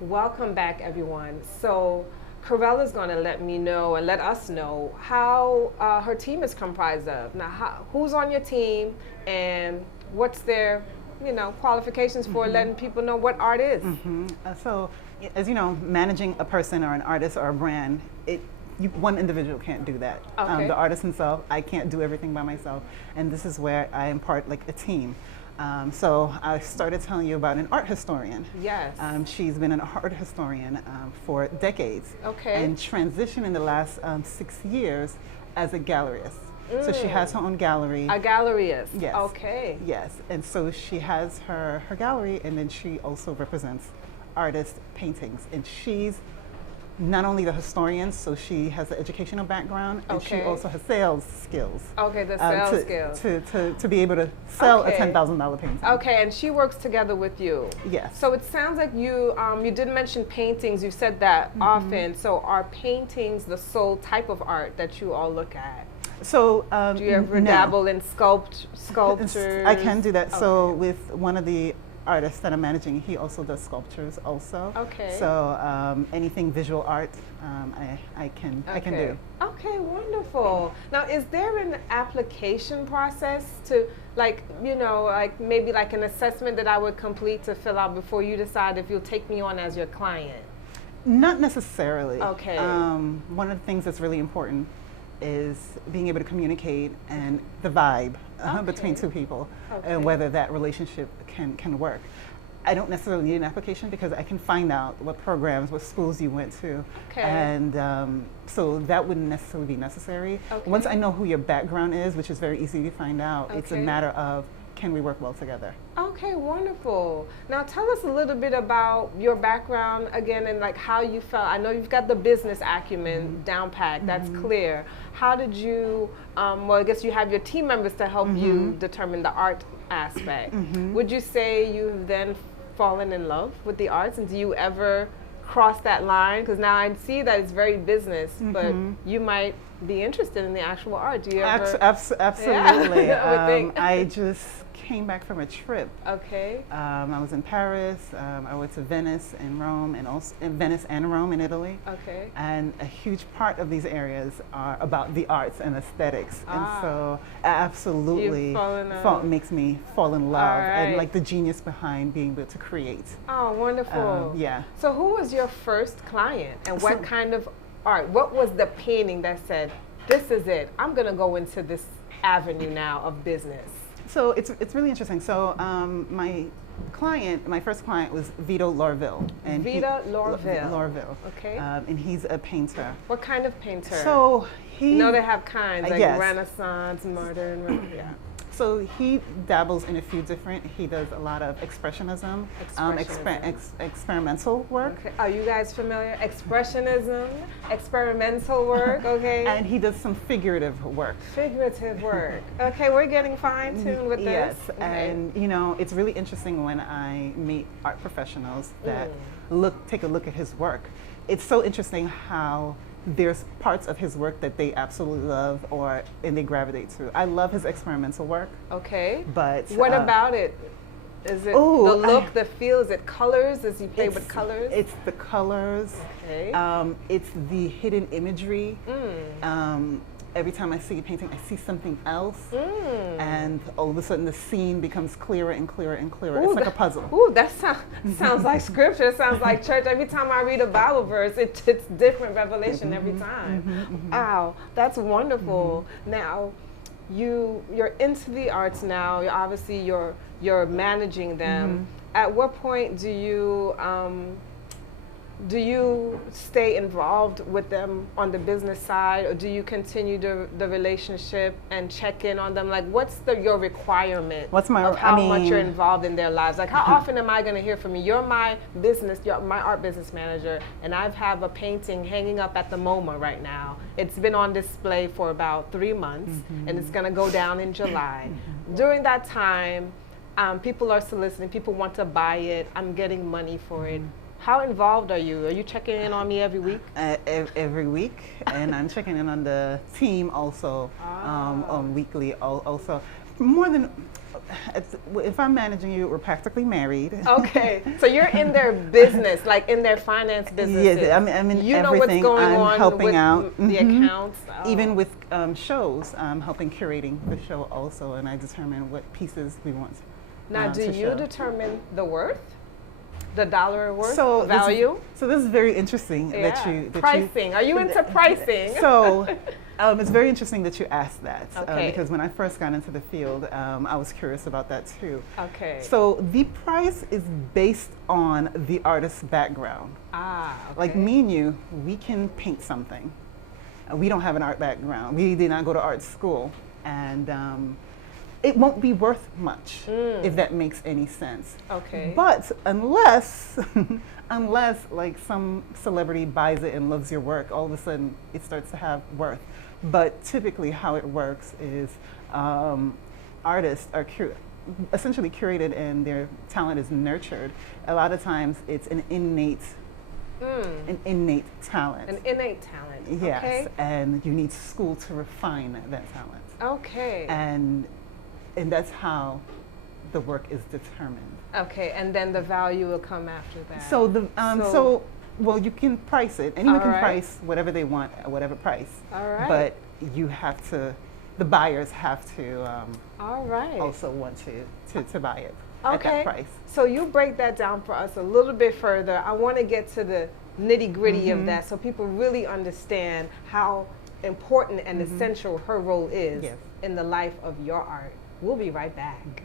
Welcome back, everyone. So, Corella's going to let me know and let us know how her team is comprised of. Now, who's on your team and what's their, qualifications for letting people know what art is? So, as you know, managing a person or an artist or a brand, one individual can't do that. Okay. The artist himself, I can't do everything by myself, and this is where I impart like a team. So I started telling you about an art historian. Yes. She's been an art historian for decades. Okay. And transitioned in the last 6 years as a galleryist. So she has her own gallery. A galleryist. Yes. Okay. Yes, and so she has her gallery, and then she also represents artist paintings, and she's not only the historian, so she has the educational background, and she also has sales skills. Okay, the sales skills. To be able to sell a $10,000 painting. Okay, and she works together with you. Yes. So it sounds like you did mention paintings. You said that often. So are paintings the sole type of art that you all look at? So do you ever dabble in sculptures? I can do that. Okay. So with one of the artist that I'm managing, he also does sculptures also. Okay. So anything visual art, I can do. Okay, wonderful. Now, is there an application process to maybe like an assessment that I would complete to fill out before you decide if you'll take me on as your client? Not necessarily. Okay. One of the things that's really important is being able to communicate and the vibe between two people, and whether that relationship can work. I don't necessarily need an application because I can find out what programs, what schools you went to, and so that wouldn't necessarily be necessary. Once I know who your background is, which is very easy to find out, it's a matter of, can we work well together? Okay, wonderful. Now tell us a little bit about your background again and like how you felt. I know you've got the business acumen down pat, that's clear. How did you, well, I guess you have your team members to help you determine the art aspect. Would you say you've then fallen in love with the arts, and do you ever cross that line? Because now I see that it's very business, but you might be interested in the actual art. Do you ever? Absolutely. Yeah, I just came back from a trip. Okay. I was in Paris. I went to Venice and Rome, and also in Venice and Rome in Italy. Okay. And a huge part of these areas are about the arts and aesthetics, and so absolutely makes me fall in love, and like the genius behind being able to create. Oh, wonderful. Yeah. So who was your first client, and what kind of art? What was the painting that said, this is it, I'm going to go into this avenue now of business? So it's really interesting. So my first client was Vito Lorville. And Lorville. Okay. And he's a painter. What kind of painter? So you know they have kinds, like Renaissance, modern, yeah. So he dabbles in a few different, he does a lot of expressionism, experimental work. Okay. Are you guys familiar? Expressionism, experimental work, okay. And he does some figurative work. Figurative work. Okay, we're getting fine-tuned with this. Yes, and it's really interesting when I meet art professionals that take a look at his work. It's so interesting how there's parts of his work that they absolutely love and they gravitate to. I love his experimental work. Okay. But what about it? Is it the look, the feel? Is it colors? Does he play with colors? It's the colors. Okay. It's the hidden imagery. Every time I see a painting, I see something else, and all of a sudden the scene becomes clearer and clearer and clearer. It's like a puzzle. Ooh, that sounds like scripture. It sounds like church. Every time I read a Bible verse, it's different revelation every time. Wow, that's wonderful. Now, you're into the arts now. You're managing them. At what point do you stay involved with them on the business side, or do you continue the relationship and check in on them? Like, what's your requirement of how much you're involved in their lives? Like, how often am I going to hear from you? You're my art business manager, and I have a painting hanging up at the MoMA right now. It's been on display for about 3 months, and it's going to go down in July. During that time, people are soliciting, people want to buy it, I'm getting money for it. How involved are you? Are you checking in on me every week? Every week, and I'm checking in on the team also, weekly also. if I'm managing you, we're practically married. Okay, so you're in their business, like in their finance business. Yeah, I'm in you everything. know what's going I'm on helping with out the accounts. Oh. Even with shows, I'm helping curating the show also, and I determine what pieces we want. Now, do you determine the worth? The dollar worth, so value? This is very interesting that you... Pricing. Are you into pricing? So it's very interesting that you asked that. Okay. Because when I first got into the field, I was curious about that too. Okay. So the price is based on the artist's background. Ah, okay. Like me and you, we can paint something. We don't have an art background. We did not go to art school. And it won't be worth much, if that makes any sense. Okay. But unless, unless like some celebrity buys it and loves your work, all of a sudden it starts to have worth. But typically how it works is artists are essentially curated and their talent is nurtured. A lot of times it's an innate talent. An innate talent. Yes, okay. And you need school to refine that talent. Okay. And that's how the work is determined. Okay, and then the value will come after that. So well, you can price it. Anyone can price whatever they want at whatever price. All right. But you have to, the buyers have to also want to buy it at that price. So you break that down for us a little bit further. I want to get to the nitty-gritty of that so people really understand how important and essential her role is in the life of your art. We'll be right back.